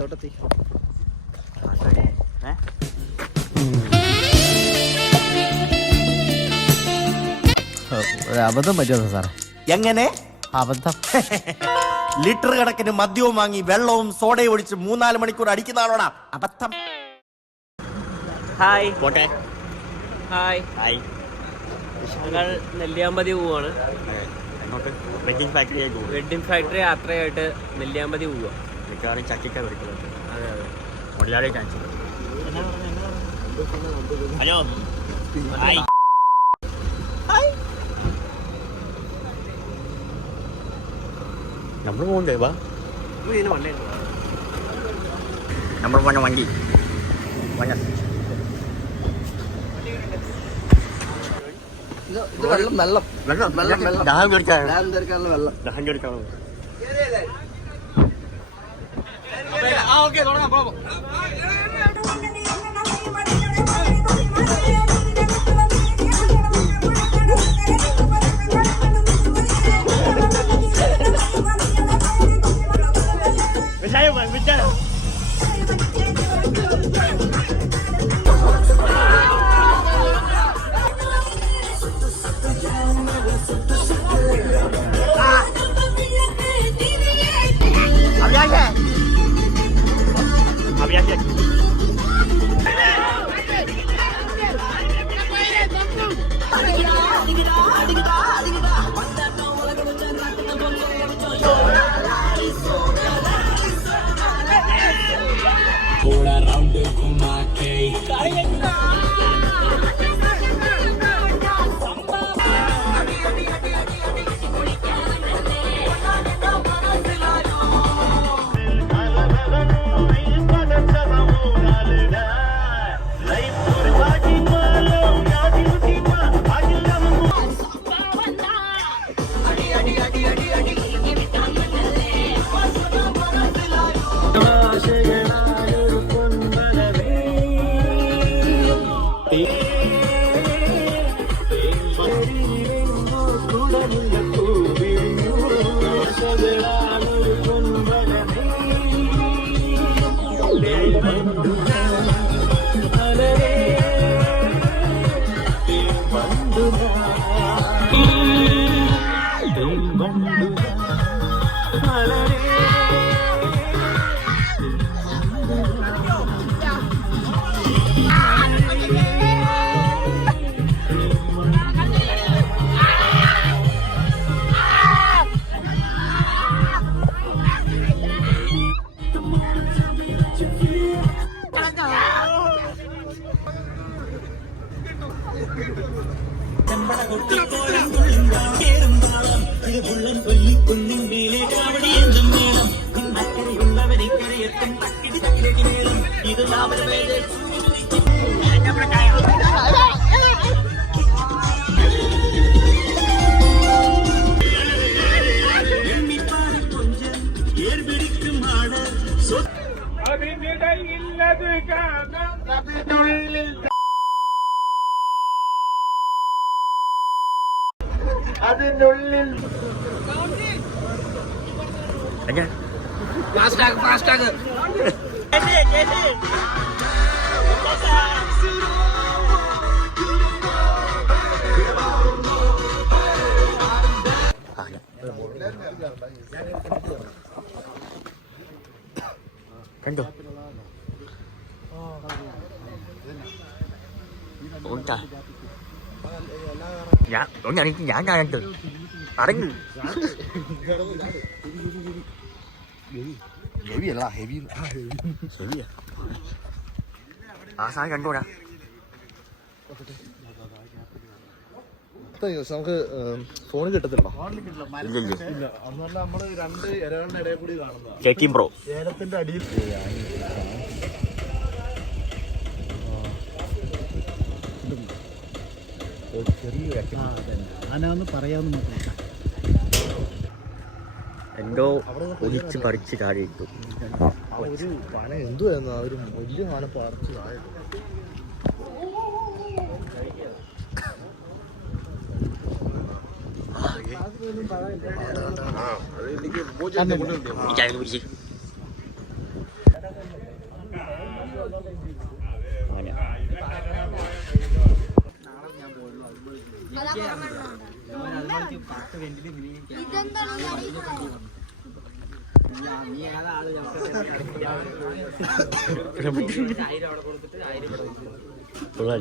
തോട്ടത്തി അബദ്ധം പറ്റുമോ സാറേ? എങ്ങനെ അബദ്ധം? ലിറ്റർ കണക്കിന് മദ്യവും വാങ്ങി വെള്ളവും സോഡയും ഒഴിച്ച് 3-4 മണിക്കൂർ അടിക്കുന്ന ആളോടാ അബദ്ധം. ഹായ് പോട്ടെ. Hi hi. ഞങ്ങൾ നെല്ലിയാമ്പതി പോവാണ്. വെഡ്ഡിംഗ് ഫാക്ടറി യാത്രയായിട്ട് നെല്ലിയാമ്പതി പോവുക. മിക്കവാറും ചക്കിക്ക കൊടുക്കുന്നത്. അതെ അതെ. മുതലാളി കാണിച്ചു. Hello hi. നമ്മൾ പോകണ്ടേ? വാ. നമ്മൾ പോണ വണ്ടി ദാഹം തീർക്കാനുള്ള വെള്ളം. ദാഹം തീർക്കാനുള്ള അതിനുള്ളിൽ കണ്ടോ? ഞാൻ കണ്ടു അടങ്ങ്. ഹെവിയല്ല, ഹെവിയാ ആ സാധനം കണ്ടോടാ. നമുക്ക് ഫോണിൽ കിട്ടത്തില്ല. നമ്മള് 2 ഇരകളുടെ ഇടയിൽ കൂടി കാണുന്നത് ബ്രോ ഏലത്തിന്റെ അടിയിൽ. ഞാനാന്ന് പറയാന്ന് എന്തോ ഒലിച്ച് പറിച്ച് താഴെ ഇട്ടു. ഒരു പന എന്തുവായിരുന്നു, ഒരു വലിയ പന പറിച്ച് താഴെ.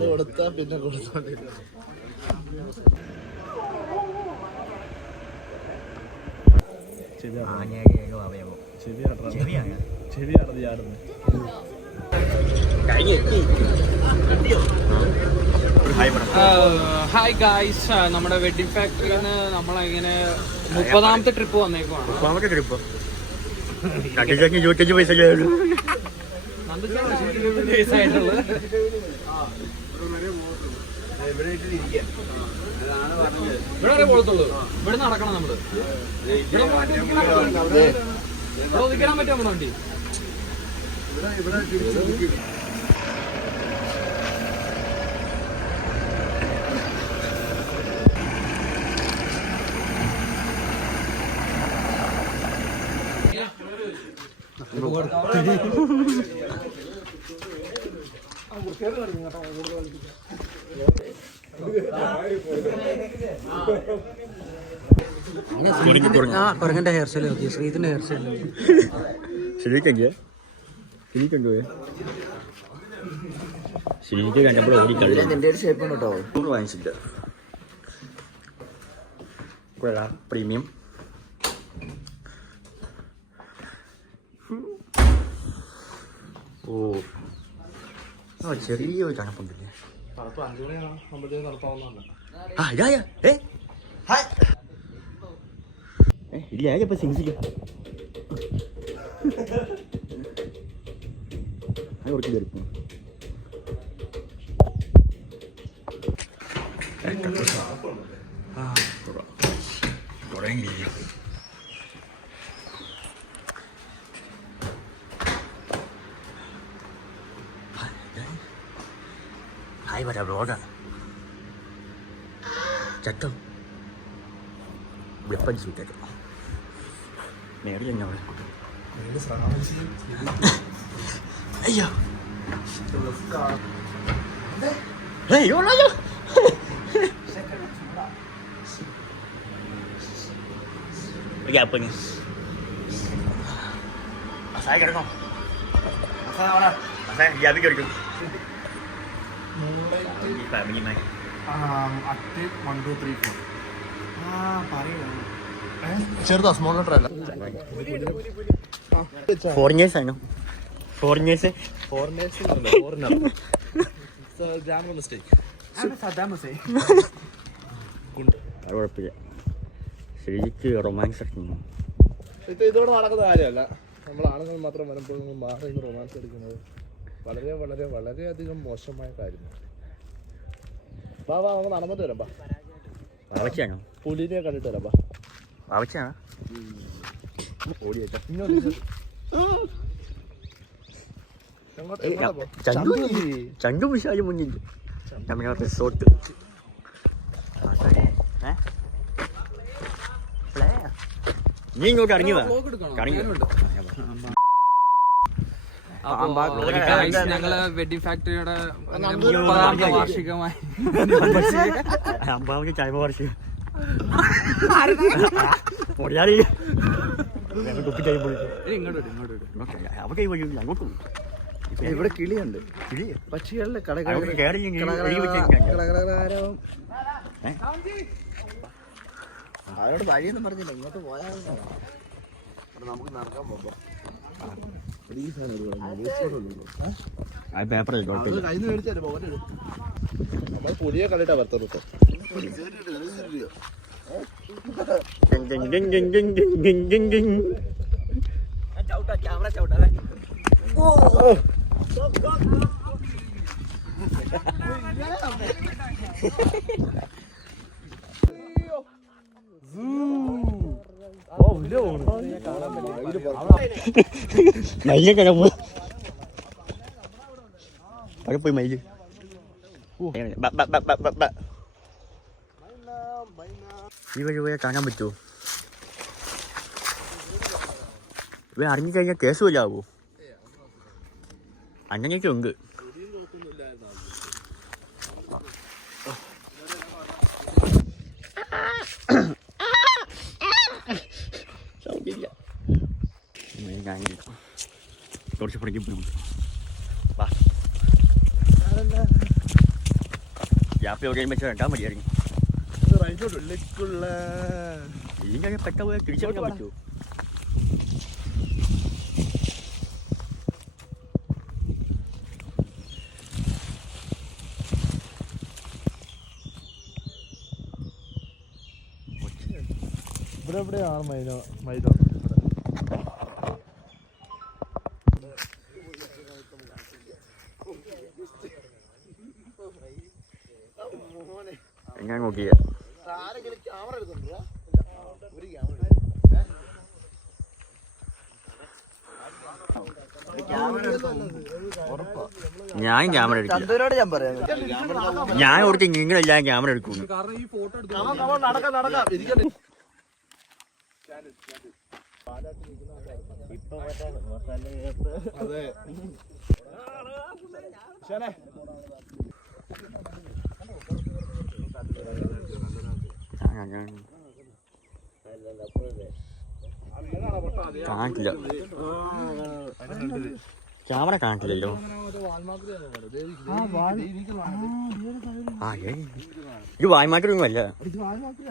കൊടുത്താ പിന്നെ കൊടുത്തോണ്ടില്ല. ചെവിയാണത് ചാടുന്നത്. ഹായ് ഗായ്സ്, നമ്മുടെ വെഡിങ് ഫാക്ടറിയിൽ നിന്ന് നമ്മളിങ്ങനെ 30ാമത്തെ ട്രിപ്പ് വന്നേക്കുവാണ്. 25 പൈസ ആയിട്ടുള്ളത് ഇവിടെ വരെ പോകത്തുള്ളൂ. ഇവിടെ നടക്കണം നമ്മള്. ഇവിടെ ഒതുക്കിടാൻ പറ്റും നമ്മുടെ വണ്ടി. കുരങ്ങന്റെ ഹെയർ സ്റ്റൈൽ നോക്കി, ശ്രീതിന്റെ ഹെയർ സ്റ്റൈൽ ശരിക്കല്ലേ ശരിക്കുണ്ടോ ശരിക്ക് കണ്ടപ്പോൾ ഓടിക്കളി എന്റെ ഒരു ഷേപ്പ് കേട്ടോ. വാങ്ങിച്ചില്ല. പ്രീമിയം ഓ ചെറിയൊരു തണുപ്പുണ്ടല്ലേ. 5 മണിയാകുമ്പോഴത്തേക്ക് നടത്താവുന്നതാണ്. ഇല്ല ഇപ്പൊ സിംഗില്ല കുറച്ച് കയറിപ്പോ hai bà đào rõ rồi chặt không đẹp bên sự đẹp mẹ nó nhau này ấy giờ hey vô lấy vô bây giờ bình sai cái đó không sao đâu sai giờ biết chưa ചെറുതാ, small letter അല്ല. Foreigners ആണോ foreigners കുഴപ്പമില്ല ശരിക്ക് romance ഇതോടെ നടക്കുന്ന കാര്യമല്ല. നമ്മൾ ആളുകൾ മാത്രം വരുമ്പോൾ മാറി റൊമാൻസ് എടുക്കുന്നത് വളരെ വളരെ വളരെയധികം മോശമായ കാര്യമാണ്. വാ നമുക്ക് നടന്നിട്ട് വരാം. വാവച്ചാണോ പുലിനെ കണ്ടിട്ട് വരാം. വാവച്ചാണോ ഓടിയേച്ചാ ചണ്ടു വിശാലും മുന്നിൽ നമ്മുടെ റിസോർട്ട് നീ ഇങ്ങോട്ട് ഇറങ്ങി ഞങ്ങള് വെഡിങ് ഫാക്ടറിയുടെ 30ാമത്തെ വാർഷികമായി അമ്പാവക്ക് ചായ വാർഷികം പൊടിയാറി കുപ്പി ചായ പോയി അവർക്ക് അങ്ങോട്ടും ഇവിടെ കിളിയുണ്ട്. കിളി പക്ഷികളുടെ കയറി അവരോട് വഴിയൊന്നും പറഞ്ഞില്ല. ഇങ്ങോട്ട് പോയാൽ നമുക്ക് നടക്കാൻ പോകാം. പേപ്പർ കയ്യിൽ നിന്ന് മേടിച്ചാലേ പോകട്ടെ. നമ്മൾ പുലിയെ കണ്ടിട്ടാ വർത്തറുത്ത്. മയിലെ കിഴമ്പ് അവിടെ പോയി മയില് ഈ വഴി പോയാൽ കാണാൻ പറ്റുമോ? ഇവ അറിഞ്ഞു കഴിഞ്ഞാൽ കേസ് വല്ലാവോ? അങ്ങനെയൊക്കെ ഉണ്ട്. ഞാൻ കുറച്ച് പഠിക്കും പോയി വാ യാത്ര എവിടെയും വെച്ചാൽ ഇട്ടാൽ മതിയായിരുന്നു ഇതിൻ്റെ പെട്ടെന്ന് തിരിച്ചറിയാൻ പറ്റുമോ ഇവിടെ എവിടെയാണ് മൈനോ ഞാൻ നോക്കിയ ഞാൻ ക്യാമറ എടുക്കും ഞാൻ ഓർത്ത് നിങ്ങളെല്ലാം ക്യാമറ എടുക്കുന്നു അതെ കാണില്ല ക്യാമറ കാണില്ലല്ലോ ഇത് വായ്മാറ്റൊന്നും അല്ല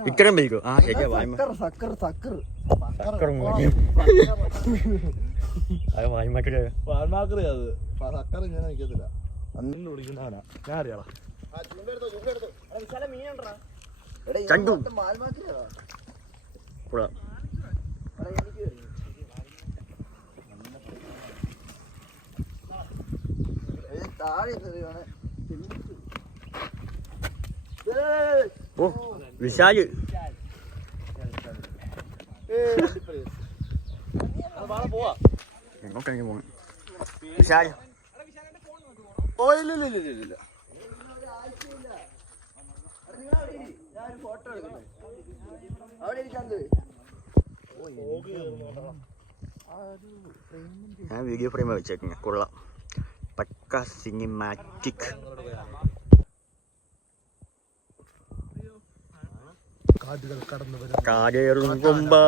ഇത്രയും വരികോ ആ ശരിയാ അത് വായ്മാറ്റ വാൽമാക്കറി അത് സക്കർ ഇങ്ങനെ നിൽക്കത്തില്ല അന്നു വിളിക്കുന്നവനാ ഞാൻ അറിയാളാ ചണ്ടു ഓ വിശാല് എങ്ങോട്ടെങ്കിൽ പോകണം വിശാൽ ഓ ഇല്ല ഞാൻ വീഡിയോ ഫ്രെയിം വെച്ചേക്കുന്ന കൊള്ളാം പക്ക സിനിമാറ്റിക് കാടേറുമ്പോ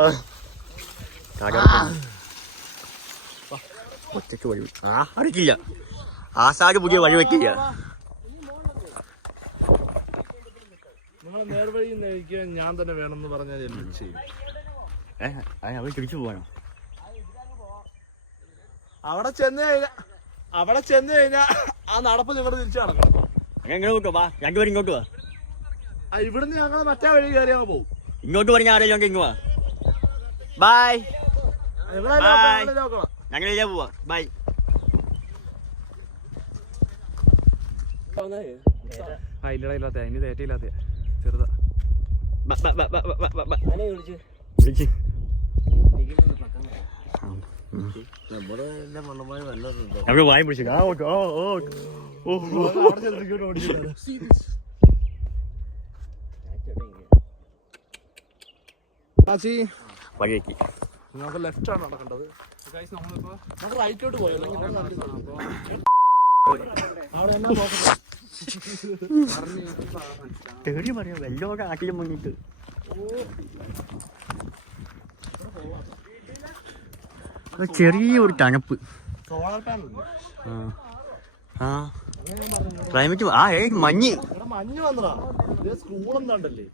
ഒറ്റയ്ക്ക് വഴി അറിയില്ല ആസാദ് പുതിയ വഴി വെക്കില്ല നിങ്ങളെ നേർവഴി നയിക്കാൻ ഞാൻ തന്നെ വേണമെന്ന് പറഞ്ഞാൽ ചെയ്യും അവർ തിരിച്ചു പോകണം അവിടെ ചെന്ന് കഴിഞ്ഞാ ആ നടപ്പ് നിങ്ങൾ തിരിച്ചു നടക്കണം അങ്ങനെ നോക്കാം വാ രണ്ടുപേരും ഇങ്ങോട്ട് വാ ഇവിടുന്ന് ഞങ്ങൾ മറ്റേ വഴി കയറി അങ്ങ് പോകും ഇങ്ങോട്ട് പറഞ്ഞ ആരെങ്കിലും ഇങ്ങ് വാ ബൈ നോക്കണം ഞങ്ങളില്ല പോവാ ബൈ ഇല്ലാത്ത അതിന് തേറ്റയില്ലാത്ത ചെറുതാ വിളിച്ച് നമ്മള് വായി പിടിച്ചു വഴിയേക്ക് നമുക്ക് ലെഫ്റ്റ് ആണ് നടക്കേണ്ടത് നമുക്ക് റൈറ്റോട്ട് പോയോ അവിടെ എന്നാ നോക്കുന്നത് തെറി പറയാ വല്ലോടെ ആട്ടിലും മുന്നിട്ട് ചെറിയൊരു തണുപ്പ് സോളാർ പാനൽ ആ ക്ലൈമറ്റ് ആ മഞ്ഞ് മഞ്ഞ് വന്നതാ സ്കൂൾ എന്താണ്ടല്ലേ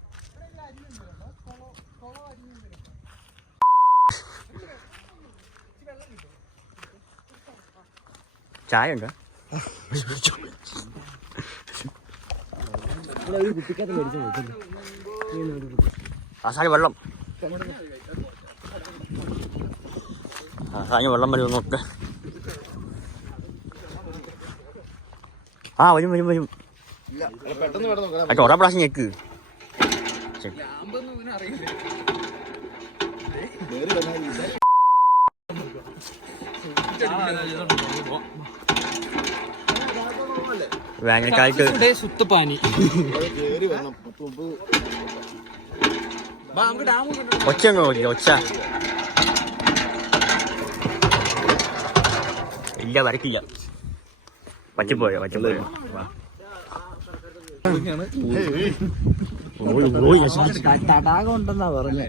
ചായ ഉണ്ടോ ആസാന് വെള്ളം ആസാന് വെള്ളം വരും നോക്ക് ആ വരും പെട്ടെന്ന് വേണം ആ ചോറാ പ്രാവശ്യം ഞെക്ക് വേനൽക്കാലത്ത് സുത്തപ്പാനി ഒച്ച നോക്കില്ല ഒച്ച ഇല്ല വരക്കില്ല പറ്റിപ്പോയോ തടാകം ഉണ്ടെന്നാ പറഞ്ഞേ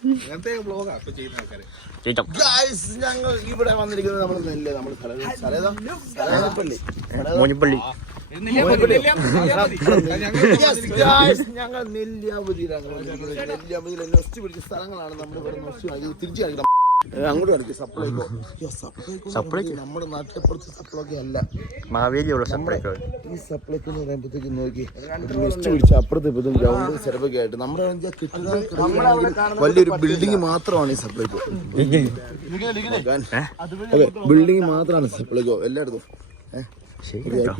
അങ്ങനത്തെ ബ്ലോഗാ ഇപ്പൊ ചെയ്യുന്ന ആൾക്കാര്. Guys, ഞങ്ങൾ ഇവിടെ വന്നിരിക്കുന്നത് നമ്മൾ നെല്ല് നമ്മൾ സലേദപ്പള്ളി ഞങ്ങൾ നെല്ലിയാമ്പതിയിലാണ്. നെല്ലിയാമ്പതിയിലെ നൊസ്റ്റ് പിടിച്ച സ്ഥലങ്ങളാണ് നമ്മൾ ഇവിടെ നൊസ്റ്റ് തിരിച്ചു കാണിക്കണം. അങ്ങോട്ട് കാണിക്കും സപ്ലൈക്കോ. സപ്ലൈക്കോ നമ്മുടെ നാട്ടിലെപ്പുറത്ത് സപ്ലൈക്കോ അല്ല, മാവേലിയുള്ള സപ്ലൈക്കോ. ഈ സപ്ലൈക്കോ എന്ന് പറയുമ്പോഴത്തേക്ക് നോക്കി നൊസ്റ്റ് പിടിച്ച അപ്പുറത്തെ ഇപ്പുറത്തും ഗ്രൗണ്ട് സെറ്റപ്പൊക്കെ ആയിട്ട് നമ്മുടെ വലിയൊരു ബിൽഡിംഗ് മാത്രമാണ് ഈ സപ്ലൈക്കോ. ബിൽഡിംഗ് മാത്രമാണ് സപ്ലൈക്കോ എല്ലായിടത്തും.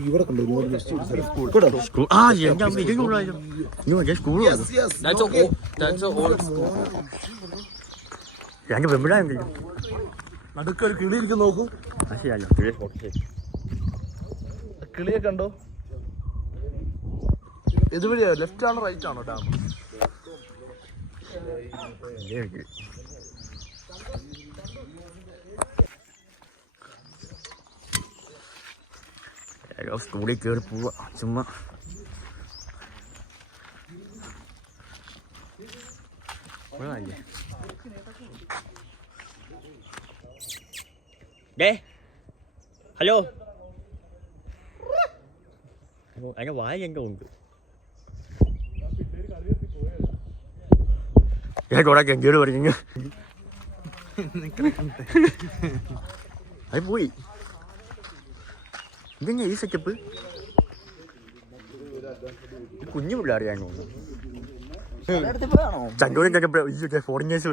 ഇവിടെ കണ്ടു ഒരുപാട് നൊസ്റ്റ് പിടിച്ച നടുക്കൊരു കിളി ഇരിക്കും നോക്കൂ. കിളിയെ കണ്ടോ? ഇതുവഴിയാ ലെഫ്റ്റ് ആണോ റൈറ്റ് ആണോ ഡാം? സ്കൂളിൽ കയറി പോവാ ചുമ്മാ. ഹലോ, അതിന്റെ വായ എന്തോ ഉണ്ട്. കൊറേ കെഞ്ചോട് പറഞ്ഞു അത് പോയി. ഇതെങ്ങനെ ഈ സെറ്റപ്പ്? കുഞ്ഞു പിള്ളേർ തോന്നുന്നു. ചണ്ടോടും ചെന്നപ്പോ ഫോറിനേഴ്സ്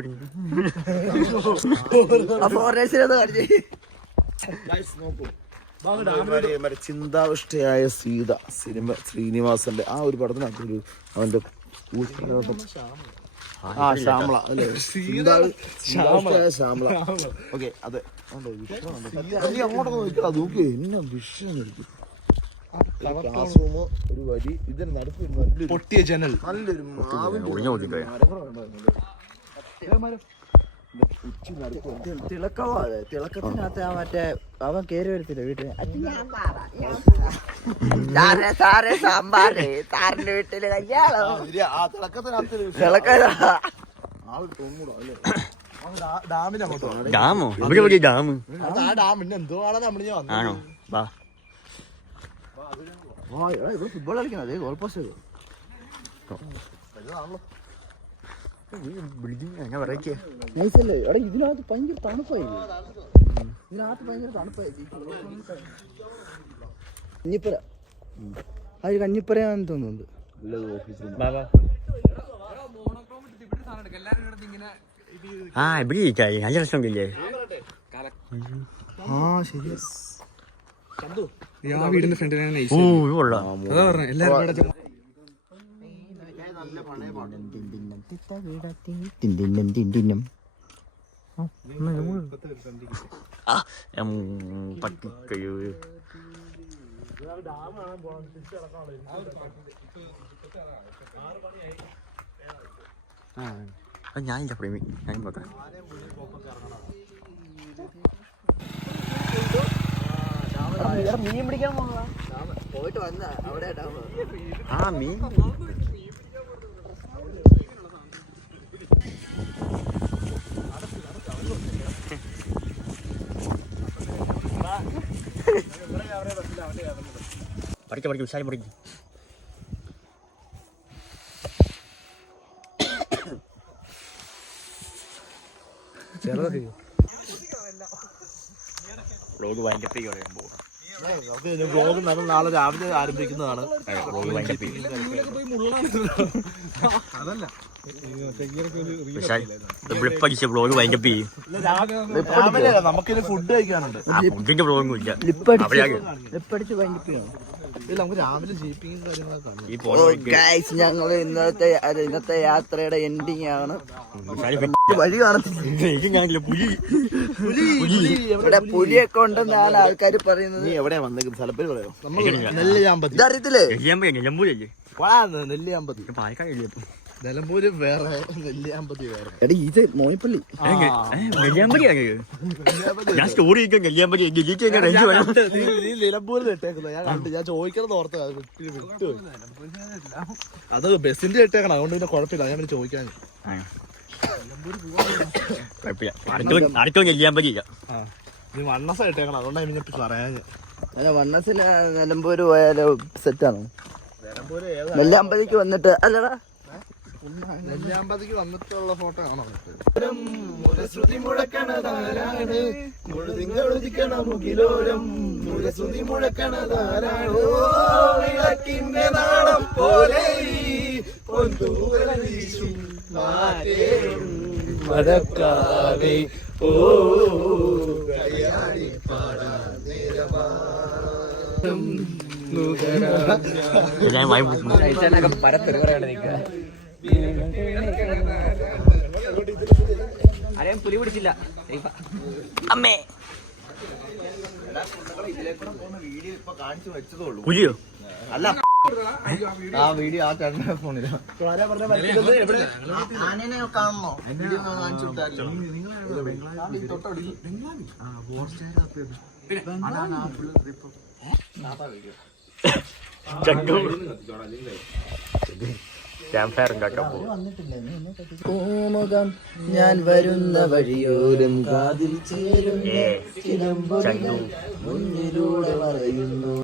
ചിന്താവിഷ്ടയായ സീത സിനിമ ശ്രീനിവാസന്റെ ആ ഒരു പടത്തിനകത്തൊരു അവന്റെ ശ്യാമള അല്ലേ? ശ്യാമള. ഓക്കെ, അതെ. അങ്ങോട്ടൊന്ന് നോക്കിയാ നോക്കി എന്നെ വിഷയം ക്ലാസ് റൂം, ഒരു വരി, ഇതിന് നടുക്ക് പൊട്ടിയ ജനൽ, നല്ലൊരു തിളക്കവാതെ തിളക്കത്തിനകത്ത് ആ മറ്റേ അവൻ കേറി വരത്തില്ല വീട്ടിൽ. സാമ്പാറ് സാറിന്റെ വീട്ടില് കല്യാണം. ഡാമോ? അവിടെ വലിയ ഡാം. ആ ഡാമിന് എന്തോ ആണ് ആണോ? വാ, ഫുട്ബോൾ കളിക്കുന്നത് ഗോൾ പോസ്റ്റ്. നൈസല്ലേ? എടാ ഇതിനകത്ത് ഭയങ്കര തണുപ്പായി. കഞ്ഞിപ്പുര, അത് കഞ്ഞിപ്പുരയാണെന്ന് തോന്നുന്നുണ്ട്. ആ ഇവിടെ ഇരിക്കായി നല്ല രസമുണ്ടല്ലേ? ആ ശരി. വീടിന്റെ ഫ്രണ്ടിലാണ് ഓ കൊള്ളാം. എല്ലാരും പട്ടിക്കയോ ഞാനില്ല പ്രേമി, ഞാൻ നോക്കാം. മീൻ പിടിക്കാൻ പോയിട്ട് വന്ന അവിടെ ആ മീൻ പഠിക്ക ഉഷാരി പഠിക്കും. വ്ലോഗ് വൈൻഡപ്പ് ചെയ്യാൻ പോവാം. വ്ലോഗ് നമ്മൾ നാളെ രാവിലെ ആരംഭിക്കുന്നതാണ്. വ്ലോഗ് വൈൻഡപ്പ് ചെയ്യും. വ്ലോഗ് വൈൻഡപ്പ് ചെയ്യും. നമുക്കിത് ഫുഡ് കഴിക്കാനുണ്ട്. ഫുഡിന്റെ വ്ലോഗും ഇല്ല. നമുക്ക് രാവിലെ ജീപ്പിങ്ങും കാര്യങ്ങളൊക്കെ. ഞങ്ങൾ ഇന്നത്തെ യാത്രയുടെ എൻഡിങ് ആണ്. വഴി കാണത്തില്ല. ഇവിടെ പുലിയൊക്കെ ഉണ്ടെന്നാണ് ആൾക്കാർ പറയുന്നത്. നീ എവിടെയാ വന്നേക്കുന്നത്? സ്ഥലപ്പേര് പറയാം. നമ്മൾ നെല്ലിയാമ്പതി. ഇതറിയത്തില്ലേ? നെല്ലിയാമ്പതിയല്ലേ? നെല്ലിയാമ്പതി പാലക്കാട് നിലമ്പൂര് വേറെ, നെല്ലിയാമ്പതി വേറെ. എടാ ഇത് മോയിപ്പള്ളി ഞാൻ സ്റ്റോറി നെല്ലിയാമ്പതി നീ നിലമ്പൂരിൽ ഇട്ടേക്കുന്നത് ഞാൻ കണ്ടു. ഞാൻ ചോദിക്കണം ഓർത്ത് വിട്ടു. അത് ബസ്സിന്റെ ഇട്ടേക്കണം, അതുകൊണ്ട് പിന്നെ കുഴപ്പമില്ല. ഞാൻ പിന്നെ ചോദിക്കാൻ അടുത്ത നെല്ലിയാമ്പതി നീ വണ്ണസ ഇട്ടേക്കണം, അതുകൊണ്ടാണ് പിന്നെ പറയാൻ. അല്ല വണ്ണസിന് നിലമ്പൂര് പോയാലോ സെറ്റാണോ? നിലമ്പൂര് നെല്ലിയാമ്പതിക്ക് വന്നിട്ട് അല്ലടാ നെല്ലിയാമ്പതിക്ക് വന്നിട്ടുള്ള ഫോട്ടോ ആണോ? ആരെയും പുലി പിടിച്ചില്ല. അമ്മേ പുലിയോ? അല്ല ആ വീഡിയോ ആ ചേട്ടന്റെ ഫോണില് ആനനെ കാണണോ? വീഡിയോ കാണിച്ചു വിട്ടാലോ? പൂമുഖം ഞാൻ വരുന്ന വഴിയോരം കാതിൽ ചേരും മുന്നിലൂടെ പറയുന്നു.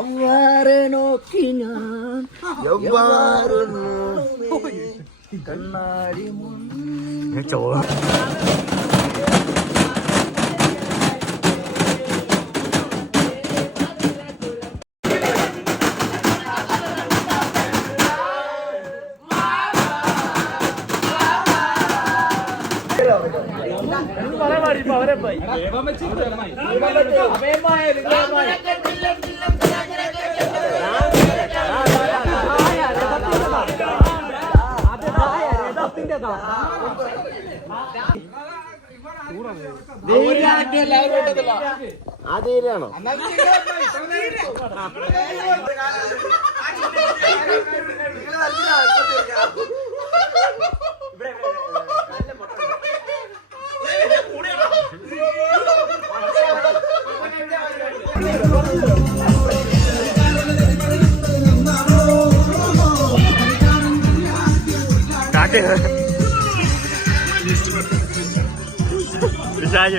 അവരെ നോക്കി ഞാൻ കണ്ണാടി അതേരാണോ? വിശാഖ